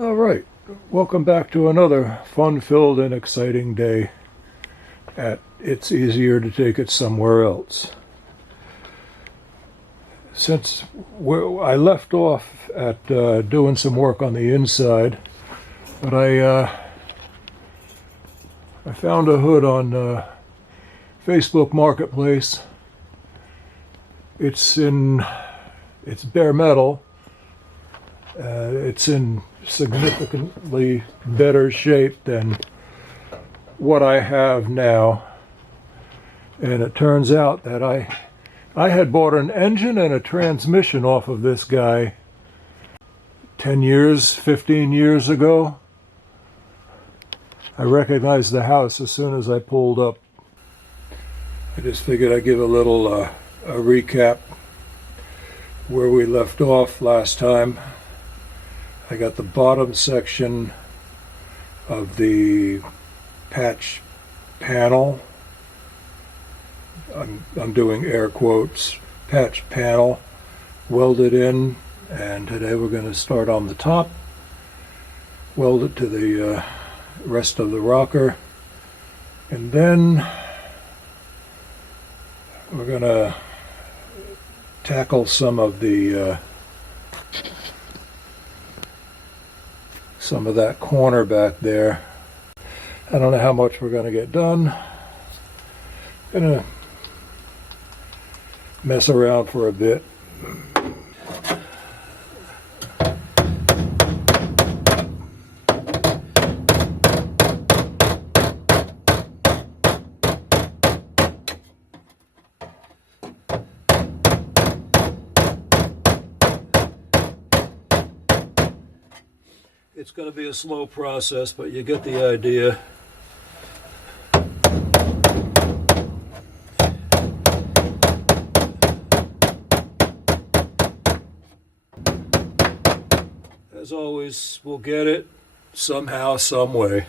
All right, welcome back to another fun-filled and exciting day at It's Easier to Take It Somewhere Else. Since I left off at doing some work on the inside, but I found a hood on Facebook Marketplace. It's bare metal. It's in significantly better shape than what I have now, and it turns out that I had bought an engine and a transmission off of this guy 10 years, 15 years ago. I recognized the house as soon as I pulled up. I just figured I'd give a little a recap where we left off last time. I got the bottom section of the patch panel. I'm doing air quotes, patch panel, welded in, and today we're going to start on the top, weld it to the rest of the rocker, and then we're going to tackle some of that corner back there. I don't know how much we're going to get done. Gonna mess around for a bit. It's going to be a slow process, but you get the idea. As always, we'll get it somehow, some way.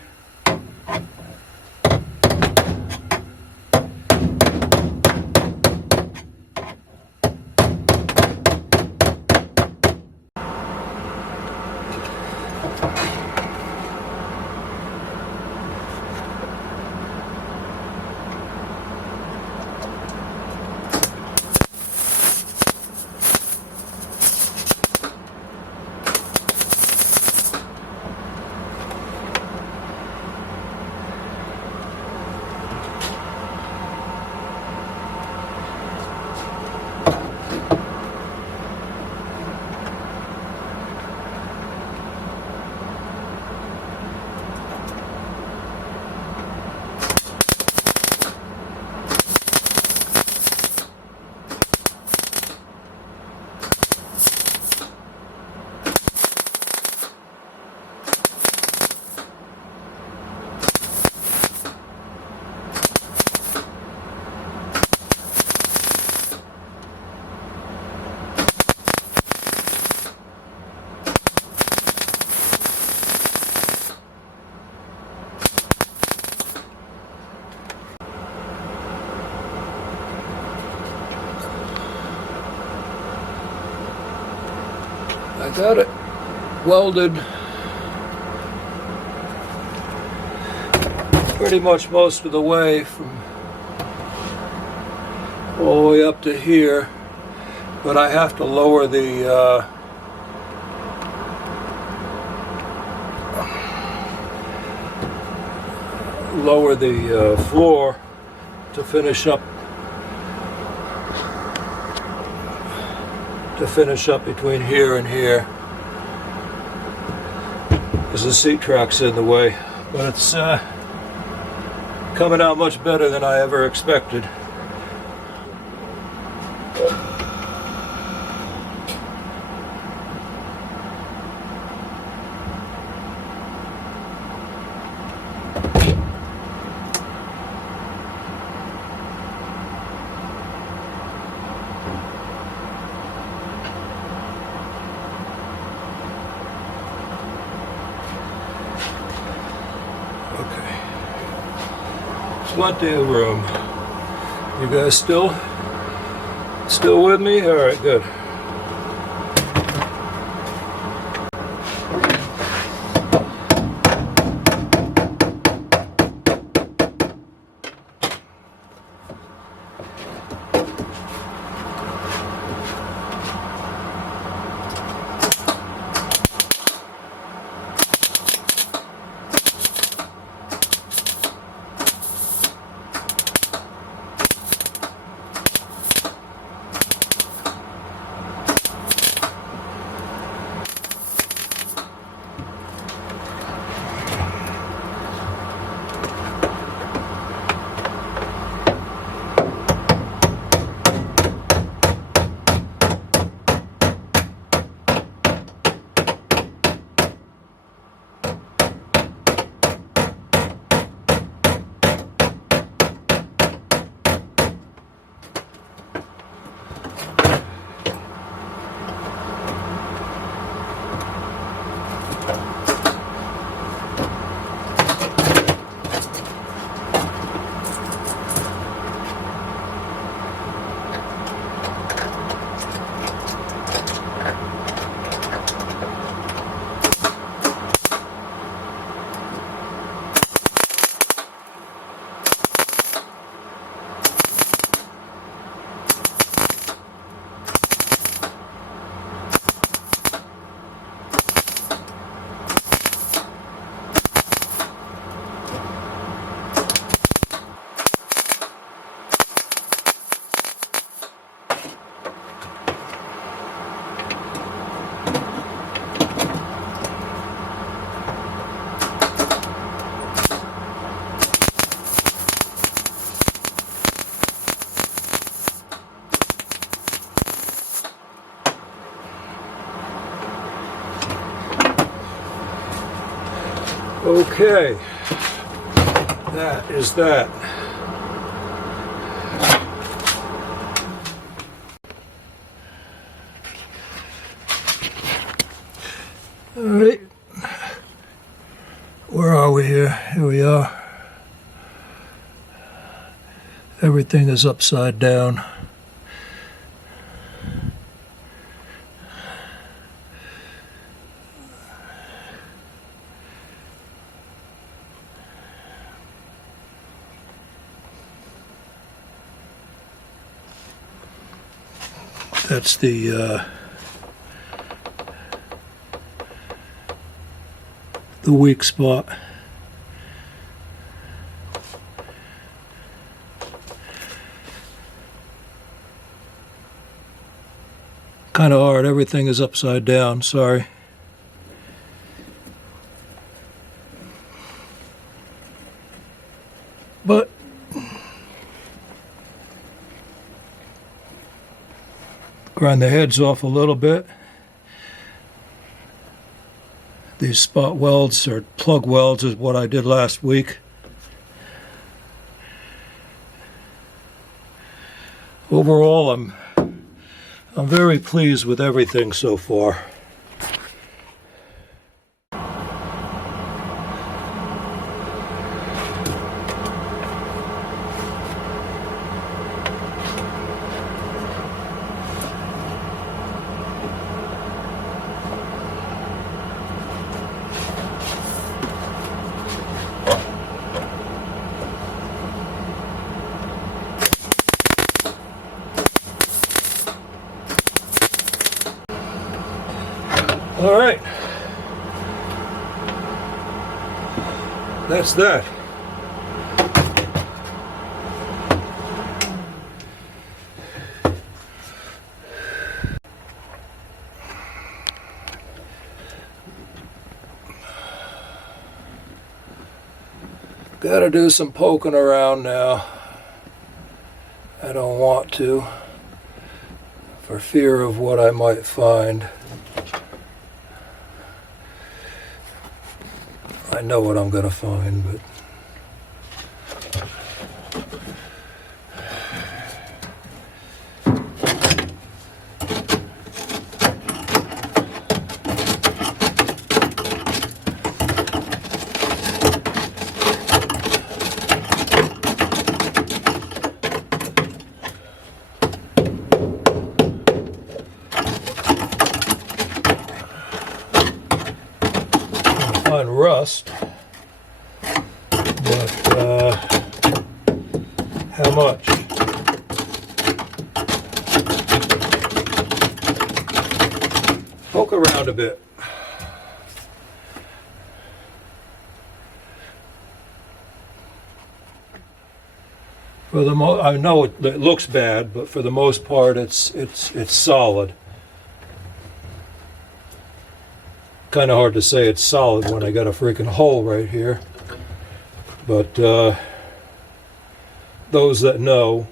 I got it welded pretty much most of the way from all the way up to here, but I have to lower the floor to finish up between here and here, because the seat track's in the way. But it's coming out much better than I ever expected. Plenty of room. You guys still with me? All right, good. Okay, that is that. All right, where are we here? Here we are. Everything is upside down. That's the weak spot. Kind of hard. Everything is upside down. Sorry. But grind the heads off a little bit. These spot welds or plug welds is what I did last week. Overall, I'm very pleased with everything so far. All right, that's that. Gotta do some poking around now. I don't want to, for fear of what I might find. I know what I'm going to find, but find rust, but how much? Poke around a bit. For the I know it looks bad, but for the most part, it's solid. Kind of hard to say it's solid when I got a freaking hole right here, but those that know.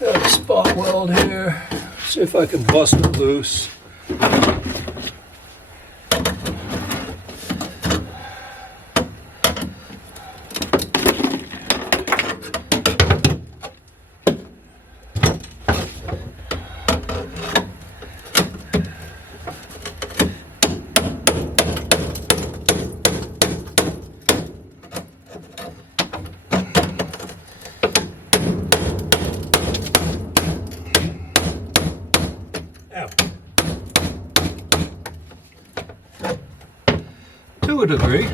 Got a spot weld here. See if I can bust it loose. a degree.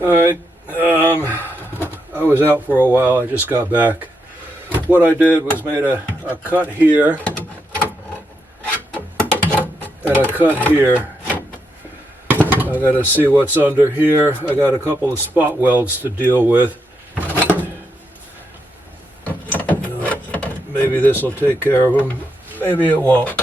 All right, I was out for a while. I just got back. What I did was made a cut here and a cut here. I got to see what's under here. I got a couple of spot welds to deal with. Maybe this will take care of them. Maybe it won't.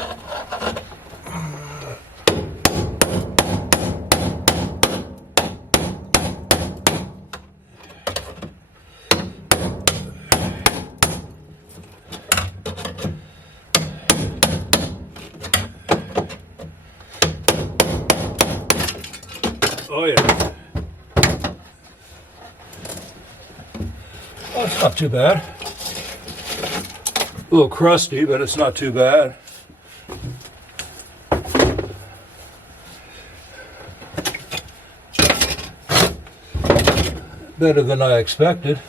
Oh yeah. Oh, it's not too bad. A little crusty, but it's not too bad. Better than I expected.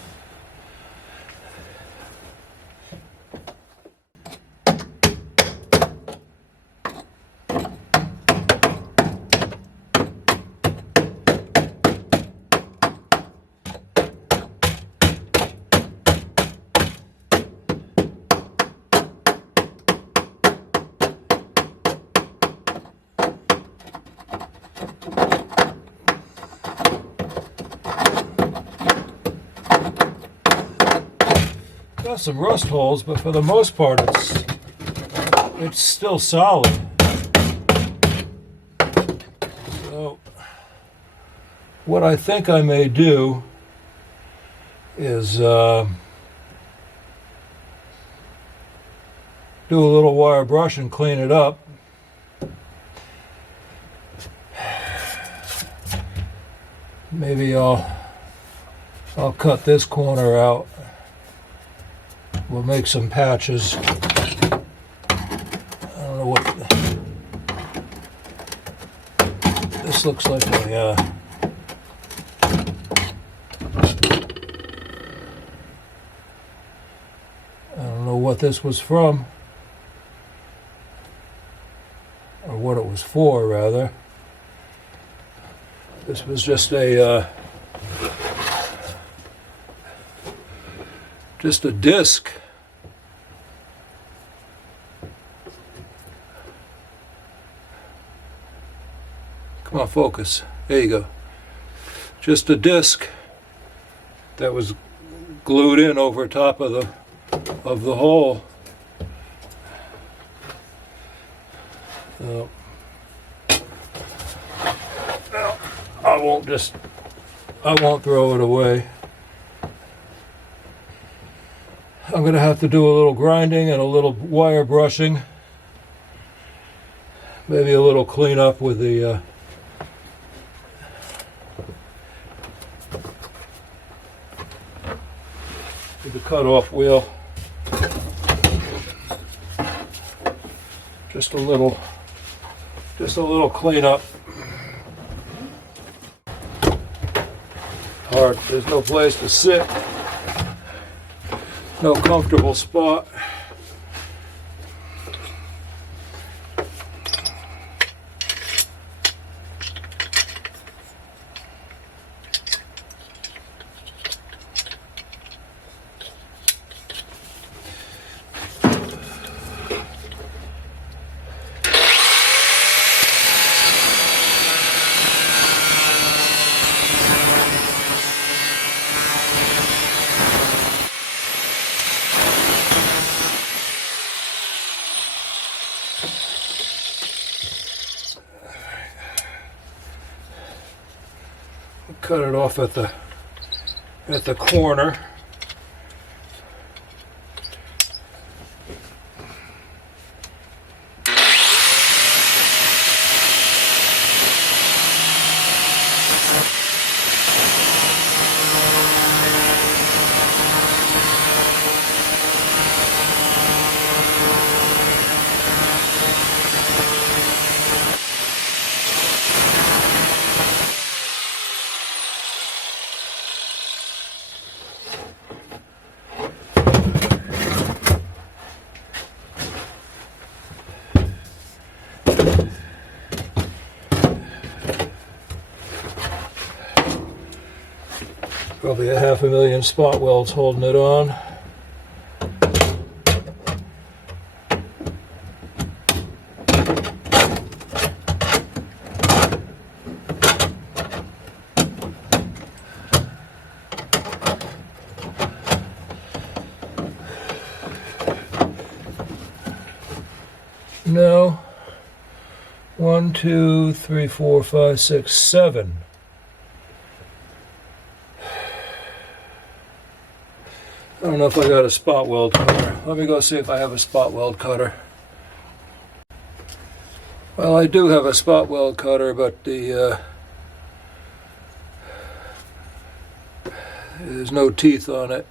Got some rust holes, but for the most part it's still solid. So what I think I may do is do a little wire brush and clean it up. Maybe I'll cut this corner out. We'll make some patches. I don't know what this looks like. I don't know what this was from, or what it was for, rather. This was just a disc. Come on, focus. There you go. Just a disc that was glued in over top of the hole. I won't throw it away. I'm going to have to do a little grinding and a little wire brushing. Maybe a little cleanup with the cut-off wheel. Just a little cleanup. Hard. There's no place to sit. No comfortable spot. Cut it off at the corner. Probably a 500,000 spot welds holding it on. No. 1, 2, 3, 4, 5, 6, 7. I don't know if I got a spot weld cutter. Let me go see if I have a spot weld cutter. Well, I do have a spot weld cutter, but there's no teeth on it.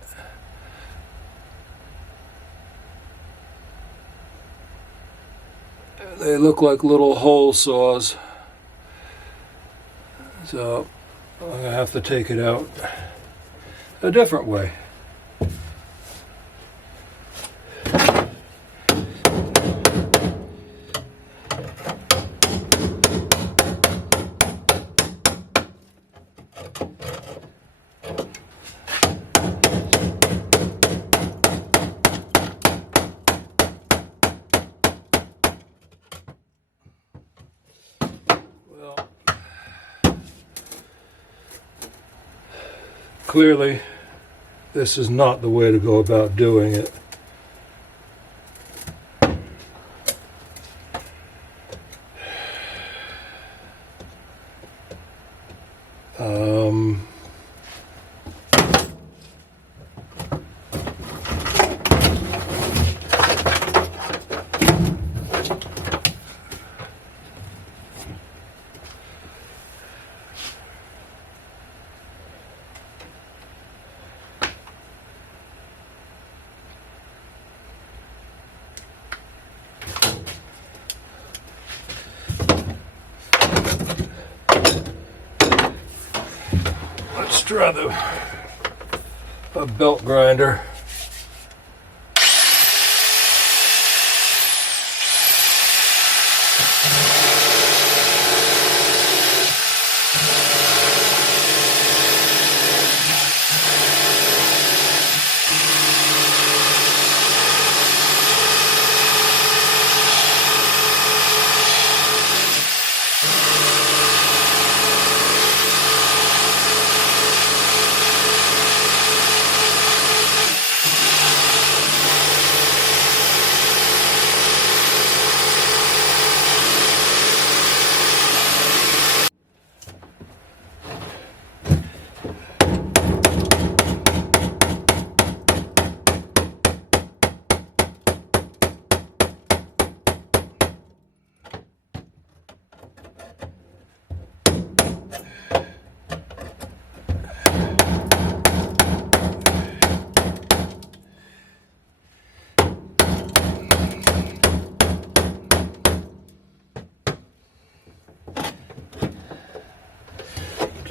They look like little hole saws. So I'm going to have to take it out a different way. Clearly, this is not the way to go about doing it. Let's try a belt grinder.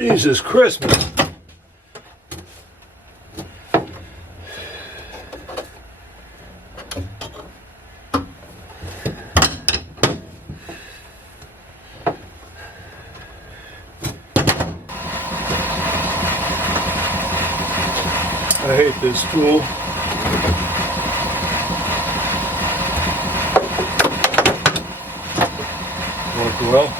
Jesus Christmas. I hate this tool. Worked well.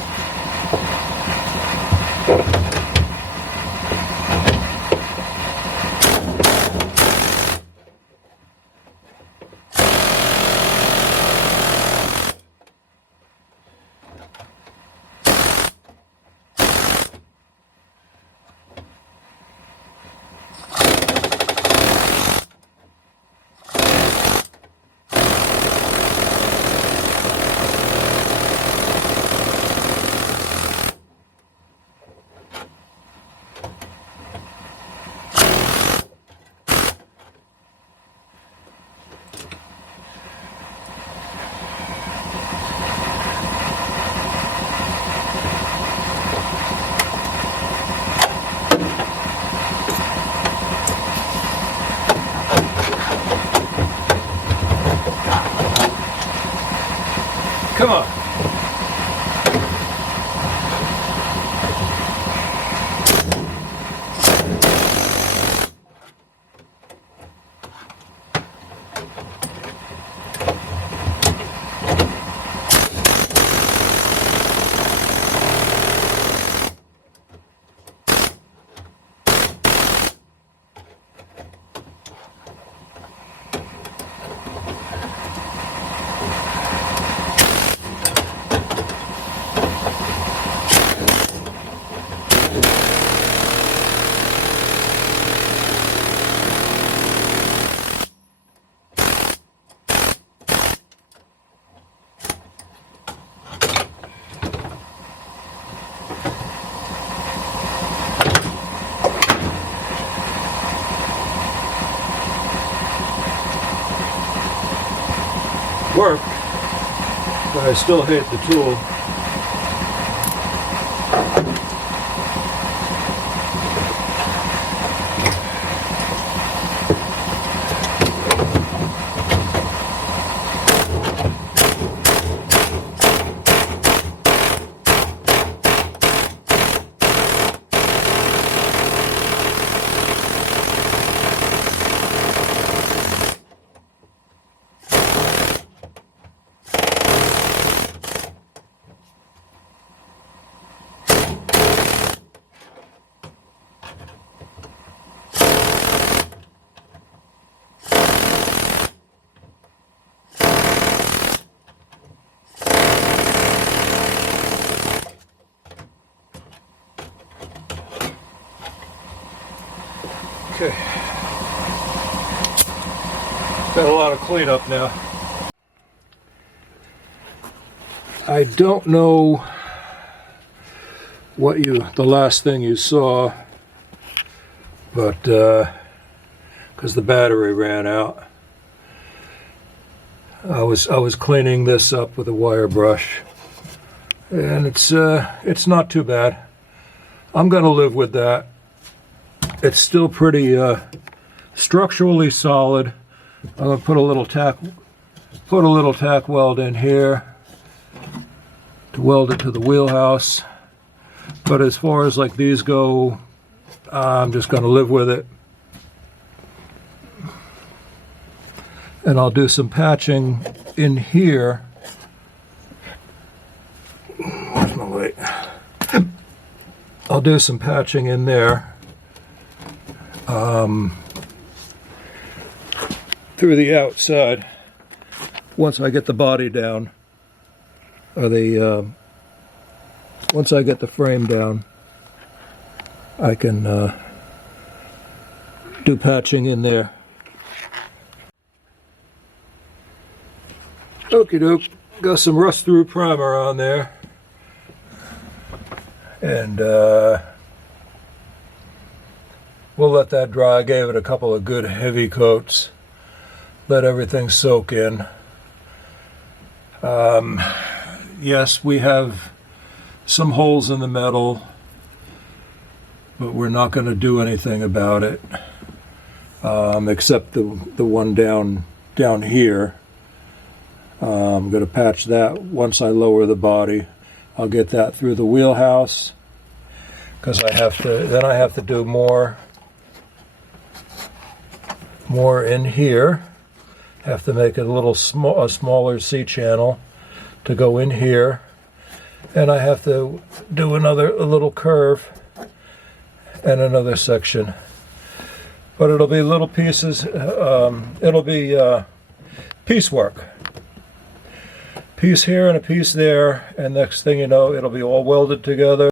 Come on. Work, but I still hate the tool. Okay. Got a lot of cleanup now. I don't know what the last thing you saw, but because the battery ran out, I was cleaning this up with a wire brush, and it's not too bad. I'm gonna live with that. It's still pretty structurally solid. I'm gonna put a little tack weld in here to weld it to the wheelhouse. But as far as like these go, I'm just gonna live with it. And I'll do some patching in here. Where's my light? I'll do some patching in there. Through the outside, once I get the body down, or once I get the frame down, I can do patching in there. Okie doke, got some rust through primer on there, and we'll let that dry. I gave it a couple of good heavy coats. Let everything soak in. Yes, we have some holes in the metal, but we're not going to do anything about it, except the one down here. I'm going to patch that once I lower the body. I'll get that through the wheelhouse, because then I have to do more in here. Have to make it a smaller C-channel to go in here, and I have to do a little curve and another section. But it'll be little pieces. It'll be piecework. Piece here and a piece there, and next thing you know, it'll be all welded together.